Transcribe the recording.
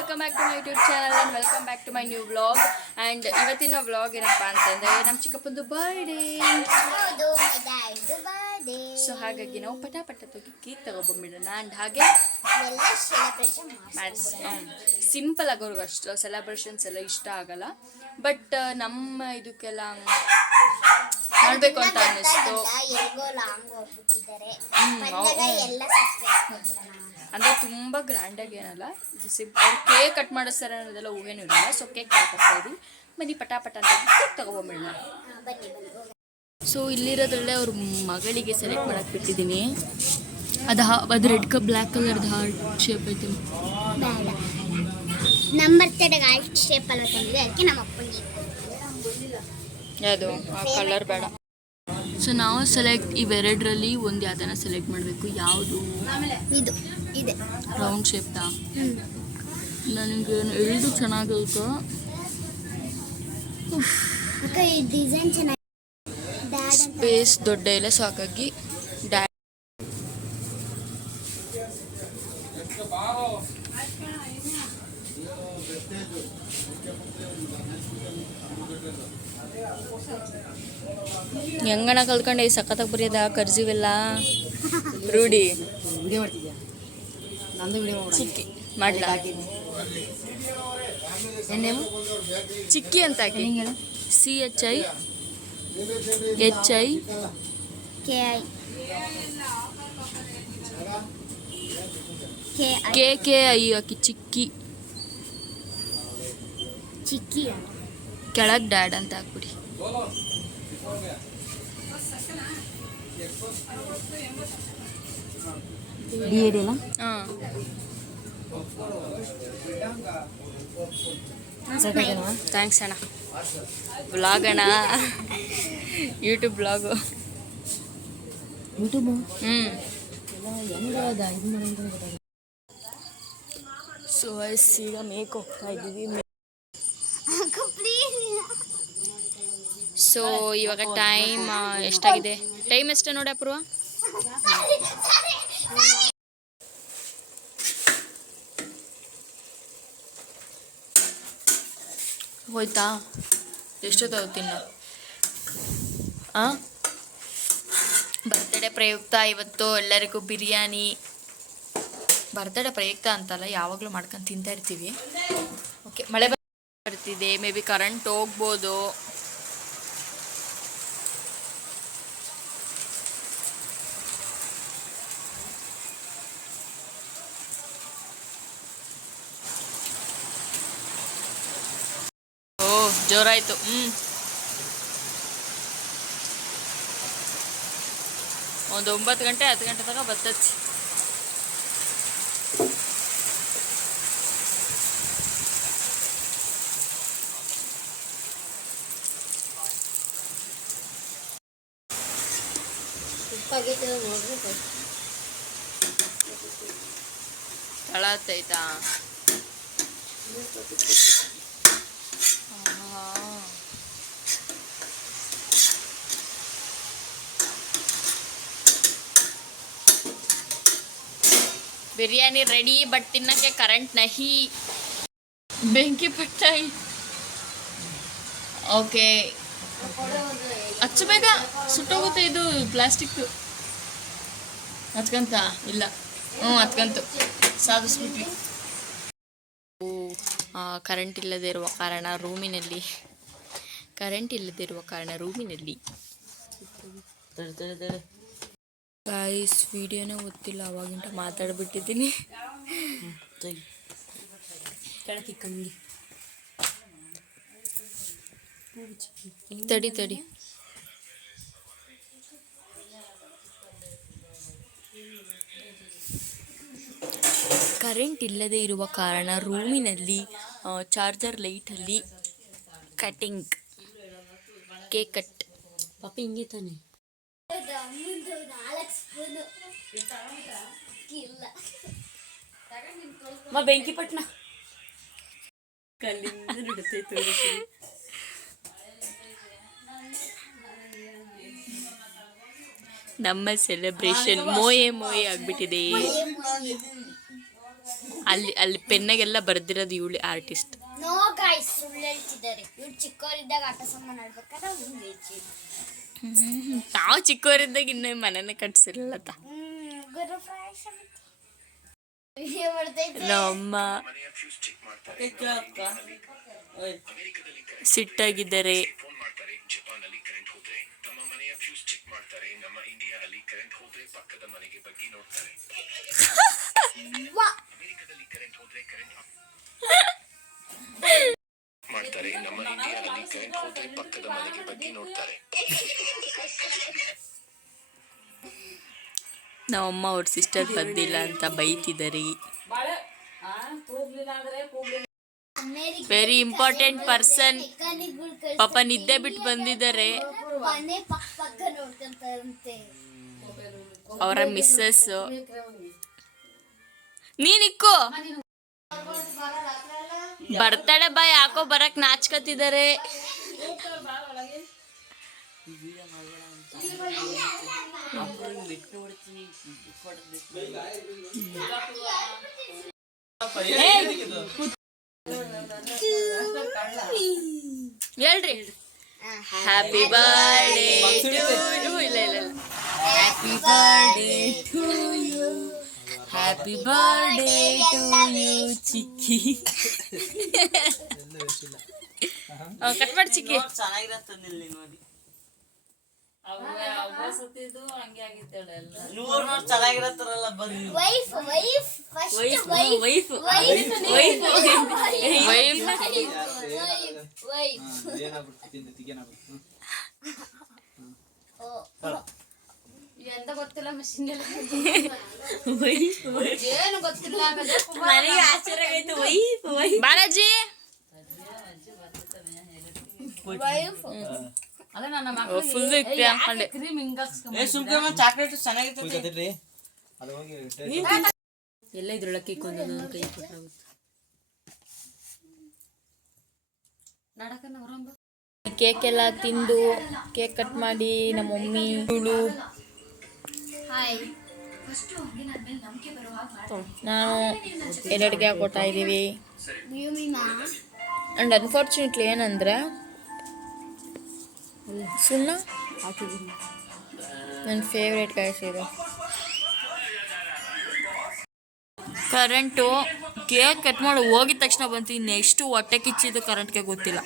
Welcome back to my YouTube channel and welcome back to my new vlog. And ಇವತ್ತಿನ vlog ಏನಪ್ಪ ಅಂತಂದರೆ ನಮ್ಮ ಚಿಕ್ಕಪ್ಪಂದು birthday. So ಹಾಗಾಗಿ ನಾವು ಪಟಾಪಟ ಹೋಗಿ ಕೇಕ್ ತಗೊಬಂದ್ಬಿಡೋಣ. ಆ್ಯಂಡ್ ಹಾಗೆ ಸಿಂಪಲ್ ಆಗೋರ್ಗು ಅಷ್ಟು ಸೆಲೆಬ್ರೇಷನ್ಸ್ ಎಲ್ಲ ಇಷ್ಟ ಆಗಲ್ಲ. ಬಟ್ ನಮ್ಮ ಇದಕ್ಕೆಲ್ಲ ಮಾಡಬೇಕು ಅಂತ ಅನ್ನಿಸ್ತು. ಅಂದರೆ ತುಂಬ ಗ್ರ್ಯಾಂಡಾಗಿ ಏನಲ್ಲ, ಅವ್ರು ಕೇಕ್ ಕಟ್ ಮಾಡಿಸ್ತಾರೆ ಅನ್ನೋದೆಲ್ಲ ಊಹೇನೂ ಇರಲ್ಲ. ಸೊ ಕೇಕ್ ತಗೊಳ್ತಾ ಇದ್ದೀವಿ, ಬನ್ನಿ ಪಟಾಪಟ ಅಂತ ಕೇಕ್ ತಗೊಬಂದ್ಬಿಡೋಣ. ಸೊ ಇಲ್ಲಿರೋದ್ರಲ್ಲೇ ಅವ್ರ ಮಗಳಿಗೆ ಸೆಲೆಕ್ಟ್ ಮಾಡಕ್ಕೆ ಬಿಟ್ಟಿದ್ದೀನಿ. ಅದು ರೆಡ್ ಕಪ್ ಬ್ಲ್ಯಾಕ್ ಕಲರ್ದು ಹಾರ್ಟ್ ಶೇಪ್ ಐತೆ. ನಮ್ಮ ಬರ್ತಡೆಗೆ ಹಾರ್ಟ್ ಶೇಪ್ ಅಲ್ಲ ತಂದಿದೆ, ಅದಕ್ಕೆ ನಮ್ಮ ಅಪ್ಪನಿಗೆ ಯಾವುದು ಆ ಕಲರ್ ಬೇಡ. ಸೊ ನಾವು ಸೆಲೆಕ್ಟ್ ಇವೆರಡರಲ್ಲಿ ಒಂದು ಯಾವ್ದನ್ನ ಸೆಲೆಕ್ಟ್ ಮಾಡಬೇಕು. ಯಾವುದು ಇದು ಇದೆ ರೌಂಡ್ ಶೇಪ್ತಾ? ನನಗೆ ಎರಡು ಚೆನ್ನಾಗೈತೆ. ಈ ಡಿಸೈನ್ ಚೆನ್ನಾಗಿ ಸ್ಪೇಸ್ ದೊಡ್ಡ ಇಲ್ಲ, ಸೊ ಹಾಗಾಗಿ ಡ್ಯಾಡ್ ಹೆಂಗಣ ಕಲ್ತ್ಕೊಂಡೆ ಈ ಸಖತ್ತಾಗಿ ಬರೆಯೋದ ಕರ್ಜಿವೆಲ್ಲ ರೂಢಿ. ಚಿಕ್ಕಿ ಮಾಡ್ಲಾ? ಚಿಕ್ಕಿ ಅಂತ ಹಾಕಿ CHIKKI ಹಾಕಿ ಚಿಕ್ಕಿ. ಚಿಕ್ಕಿ ಕೆಳಗೆ ಡ್ಯಾಡ್ ಅಂತ ಹಾಕ್ಬಿಡಿ. ಹಾಂ ಥ್ಯಾಂಕ್ಸ್ ಅಣ್ಣ. ವ್ಲಾಗ್ ಅಣ್ಣ, ಯೂಟ್ಯೂಬ್ ವ್ಲಾಗು. ಸೊ ಈಗ ಮೇಕ್ ಹೋಗ್ತಾ ಇದ್ದೀವಿ. ಸೊ ಇವಾಗ ಟೈಮ್ ಎಷ್ಟಾಗಿದೆ? ಟೈಮ್ ಎಷ್ಟೇ ನೋಡಿ ಅಪೂರ್ವ? ಹೋಯ್ತಾ? ಎಷ್ಟೊತ್ತಾಗುತ್ತಿನ್ನ? ಬರ್ತ್ಡೇ ಪ್ರಯುಕ್ತ ಇವತ್ತು ಎಲ್ಲರಿಗೂ ಬಿರಿಯಾನಿ. ಬರ್ತ್ಡೇ ಪ್ರಯುಕ್ತ ಅಂತಲ್ಲ, ಯಾವಾಗಲೂ ಮಾಡ್ಕೊಂಡು ತಿಂತಾ ಇರ್ತೀವಿ. ಓಕೆ, ಮಳೆ ಬರ್ತಿದೆ, ಮೇ ಬಿ ಕರೆಂಟ್ ಹೋಗ್ಬೋದು. ಜೋರಾಯಿತು. ಒಂದು 9 ಗಂಟೆ 10 ಗಂಟೆ ತನಕ ಬರ್ತೈತಿ. ಸ್ಥಳ ಹತ್ತೈತಾ? ಬಿರಿಯಾನಿ ರೆಡಿ, ಬಟ್ ತಿನ್ನಕ್ಕೆ ಕರೆಂಟ್ ನಹಿ. ಬೆಂಕಿ ಪಟ್ಟಾಯಿ. ಓಕೆ, ಹಚ್ಚಬೇಕ, ಸುಟ್ಟೋಗುತ್ತೆ. ಇದು ಪ್ಲಾಸ್ಟಿಕ್ ಹಚ್ಕಂತ ಇಲ್ಲ. ಹಚ್ಕಂತು ಸಾಧಿಸ್ಬಿಟ್ವಿ. ಕರೆಂಟ್ ಇಲ್ಲದೆ ಇರುವ ಕಾರಣ ರೂಮಿನಲ್ಲಿ ಗಾಯ್ಸ್ ವಿಡಿಯೋನೇ ಗೊತ್ತಿಲ್ಲ, ಅವಾಗಿಂಟ ಮಾತಾಡ್ಬಿಟ್ಟಿದ್ದೀನಿ. ತಡಿ ಕರೆಂಟ್ ಇಲ್ಲದೆ ಇರುವ ಕಾರಣ ರೂಮಿನಲ್ಲಿ ಚಾರ್ಜರ್ ಲೈಟಲ್ಲಿ ಕಟಿಂಗ್ ಕೇಕ್ ಕಟ್. ಪಾಪ ಹಿಂಗೆ ತಾನೆ ಬೆಂಕಿ ಪಟ್ನ ಕಲ್ಲಿಂದ ನಡುತ್ತೈತೆ. ನಮ್ಮ ಸೆಲೆಬ್ರೇಷನ್ ಮೋಯೆ ಆಗ್ಬಿಟ್ಟಿದೆ. ಅಲ್ಲಿ ಪೆನ್ನಾಗೆಲ್ಲ ಬರ್ದಿರೋದು ಇವಳು ಆರ್ಟಿಸ್ಟ್. ನೋ ಗೈಸ್, ಸುಳ್ಳು ಹೇಳ್ತಿದ್ದಾರೆ. ಇವ್ರು ಚಿಕ್ಕವರಿದ್ದಾಗ ಆಟ ಸಾಮಾನು ಆಡ್ಬೇಕಾದ್ರೆ ಹಿಂಗೆ ಹೇಳ್ತಿದ್ರು. ನಾವು ಚಿಕ್ಕವರಿದ್ದಾಗ ಇನ್ನೂ ಮನೆನೇ ಕಟ್ಸಿರಲ್ಲ ನಮ್ಮ ಸಿಟ್ಟಾಗಿದ್ದಾರೆ. ಮಾಡ್ತಾರೆ ನಮ್ಮ ಇಂಡಿಯಾದಲ್ಲಿ ಕರೆಂಟ್ ಹೋದ್ರೆ ಪಕ್ಕದ ಮನೆಗೆ ಬಗ್ಗೆ ನೋಡ್ತಾರೆ. ನಮ್ಮಮ್ಮ ಅವ್ರ ಸಿಸ್ಟರ್ ಬಂದಿಲ್ಲ ಅಂತ ಬೈತಿದ್ದಾರೆ. ವೆರಿ ಇಂಪಾರ್ಟೆಂಟ್ ಪರ್ಸನ್ ಪಾಪ ನಿದ್ದೆ ಬಿಟ್ಟು ಬಂದಿದ್ದಾರೆ. ಅವರ ಮಿಸ್ಸಸ್ ನೀನಿಕ್ಕು ಬರ್ತಾಳೆ ಬಾ, ಯಾಕೋ ಬರಕ್ ನಾಚ್ಕತಿದ್ದಾರೆ. ಹೇಳ್ರಿ ಹ್ಯಾಪಿ ಬರ್ಡೇ ಟು ಯು. ಇಲ್ಲ happy birthday to you, happy birthday to you ಚಿಕ್ಕಿ. ಕಟ್ ಮಾಡಿ ಚಿಕ್ಕಿ. ಎಂತ ಗೊತ್ತಿಲ್ಲ ಮಿಷಿನ್ ಏನು ಗೊತ್ತಿಲ್ಲ ನನಗೆ ಆಶ್ಚರ್ಯ ಆಯ್ತು. ಬಾಲಾಜಿ ಅದೇ ನನ್ನ ಮಕ್ಕಳು ಫುಲ್ ಇತ್ತು ಅನ್ಕೊಂಡೆ. ಕ್ರೀಮ್ ಹಿಂಗ ಚಾಕ್ಲೇಟ್ ಚೆನ್ನಾಗಿರ್ತದೆ. ಎಲ್ಲ ಇದ್ರೊಳಗೆ ಕೊಂದು ಕೈ ಕೊಟ್ಟಾಗುತ್ತೆ. ಕೇಕ್ ಎಲ್ಲ ತಿಂದು ಕೇಕ್ ಕಟ್ ಮಾಡಿ ನಮ್ಮ ಮಮ್ಮಿ ಇವಳು ನಾನು ಎರಡಿಗೆ ಹಾಕೊತಾ ಇದ್ದೀವಿ. ಆ್ಯಂಡ್ ಅನ್ಫಾರ್ಚುನೇಟ್ಲಿ ಏನಂದರೆ ಸುಣ್ಣ ನನ್ನ ಫೇವ್ರೇಟ್ ಗಾಯ್ಸ್ ಇದು. ಕರೆಂಟು ಕೇಕ್ ಕಟ್ ಮಾಡಿ ಹೋಗಿದ ತಕ್ಷಣ ಬಂತು. ನೆಕ್ಸ್ಟು ಹೊಟ್ಟೆ ಕಿಚ್ಚಿದ್ದು ಕರೆಂಟ್ಗೆ ಗೊತ್ತಿಲ್ಲ.